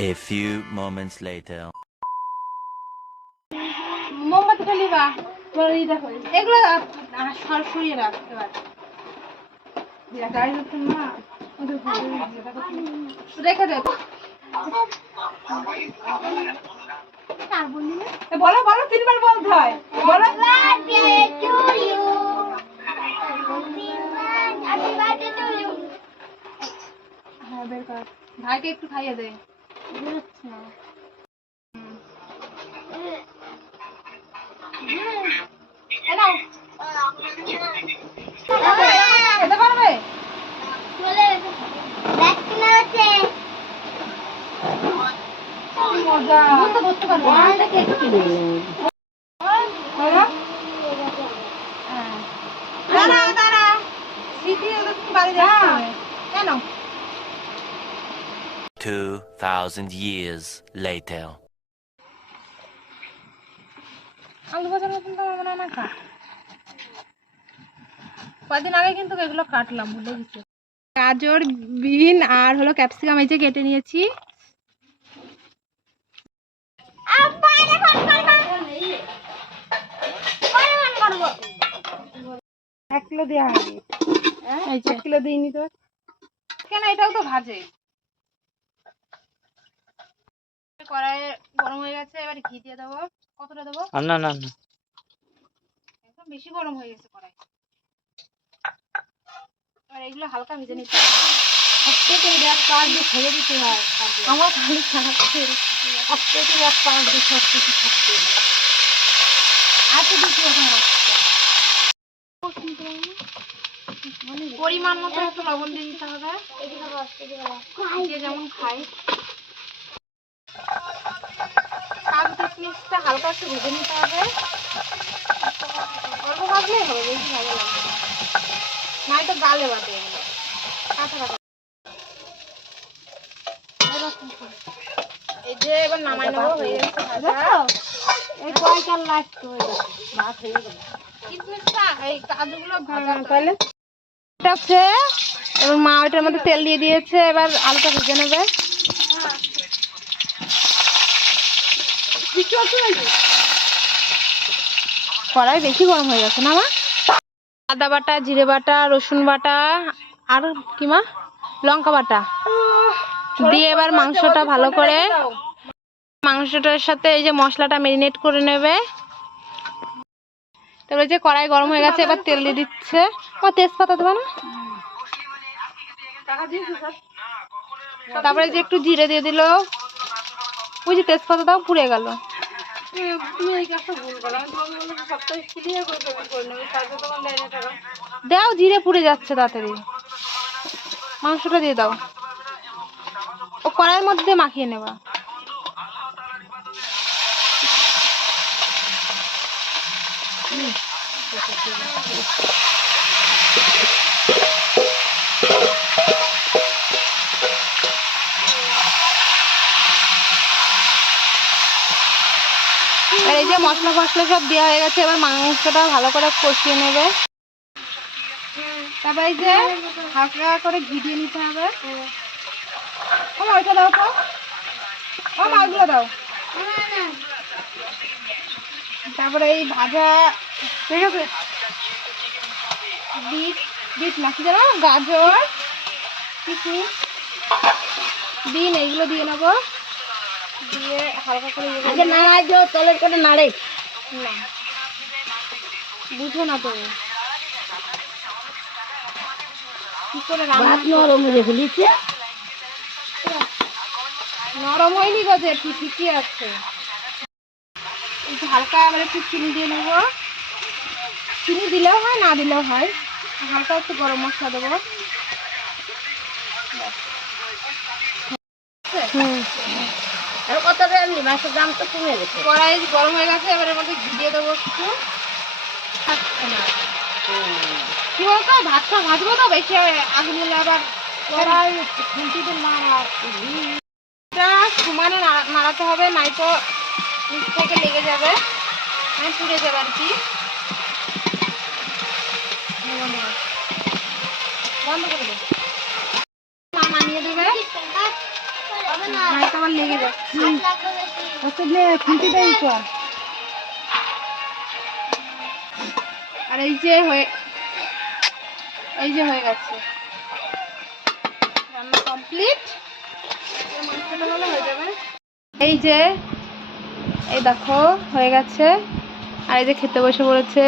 A few moments later. হয় ভাইকে একটু খাইয়ে দে। বলো হ্যাঁ। দাঁড়া দাঁড়া স্মৃতি তুমি বাড়ি যাবে কেন? 2,000 years later. কদিন আগে কিন্তু এগুলো কাটলাম ভুলে গেছি। গাজর বিন আর হলো ক্যাপসিকাম এই যে কেটে নিয়েছি। এক কিলো দেওয়া হয়নি। এক কিলো দিইনি তো। কেন এটাও তো ভাজে। কড়াইয়ে গরম হয়ে গেছে এবার ঘি দিয়ে দেবো। কতটা দেবো? না না না। একদম বেশি গরম হয়ে গেছে কড়াই। এবার এগুলো হালকা ভেজে নিতে হবে। এক পাঁচ দিয়ে দিতে হয়। আমার খালি খারাপ আস্তে এক পাঁচ দিয়ে সব কিছু থাকতে হবে আর তো পরিমাণ মতো একটু লবণ দিয়ে দিতে হবে। যেমন খায়। হালকা একটু ভেজে নিতে হবে। অল্প ভাজলেই হবে বেশি ভালো লাগবে না। তো গালে কাঁচা কাঁচা। এই যে এবার নামাই নেব হয়ে গেছে ভাজা। এই কয়কার লাগতো ভাত হয়ে গেল। কিশমিশটা এই কাজুগুলো ভাজা তাহলে হচ্ছে এবার মা ওইটার মধ্যে তেল দিয়ে দিয়েছে এবার আলুটা ভেজে নেবে। কড়াই বেশি গরম হয়ে গেছে না, মা? আদা বাটা, জিরে বাটা, রসুন বাটা, আর কি, মা? লঙ্কা বাটা। দিয়ে এবার মাংসটা ভালো করে মাংসটার সাথে এই যে মশলাটা মেরিনেট করে নেবে। তারপরে যে কড়াই গরম হয়ে গেছে, এবার তেল দিয়ে দিচ্ছে। ও তেজপাতা দেবে না? তারপরে যে একটু জিরে দিয়ে দিল, ওই যে তেজপাতা তেজপাতাটাও পুড়ে গেল। দাও জিরে পুড়ে যাচ্ছে তাড়াতাড়ি। মাংসটা দিয়ে দাও। ও কড়াইয়ের মধ্যে মাখিয়ে নেবা। আর এই যে মশলা ফসলা সব দেওয়া হয়ে গেছে এবার মাংসটা ভালো করে কষিয়ে নেবে। তারপরে এই যে হালকা করে ঘি দিয়ে নিতে হবে। ও ওইটা দাও তো। ও মা, ওইগুলো দাও। তারপরে এই ভাজা ঠিক আছে বিট বিট না কি গাজর কিশমিশ বিন এইগুলো দিয়ে নেব। দিয়ে হালকা করে ইয়ে নেব। নাড়াই দিও তলের করে নাড়ে। না। বুঝো না তুমি কি করে ভাত নরম হয়ে ফেলিছে নরম হয়নি গো যে ঠিকই আছে। একটু হালকা এবার একটু চিনি দিয়ে নেব। চিনি দিলেও হয় না দিলেও হয়। হালকা একটু গরম মশলা দেবো। আর কত রেলি মাছের দাম তো কমে গেছে। কড়াই গরম হয়ে গেছে এবার মধ্যে ঘি দিয়ে দেবো একটু। কি বলতো ভাতটা ভাজবো তো বেশি আগুন আবার কড়াই খুঁটিতে নাড়া এটা সমানে নাড়া- নাড়াতে হবে নাই তো নিচ থেকে লেগে যাবে। মানে পুড়ে যাবে আর কি। বন্ধ করে দেবে আমার লেগে যাচ্ছে আর। এই যে হয়ে এই যে হয়ে গেছে। রান্না কমপ্লিট এই যে এই দেখো হয়ে গেছে। আর এই যে খেতে বসে পড়েছে।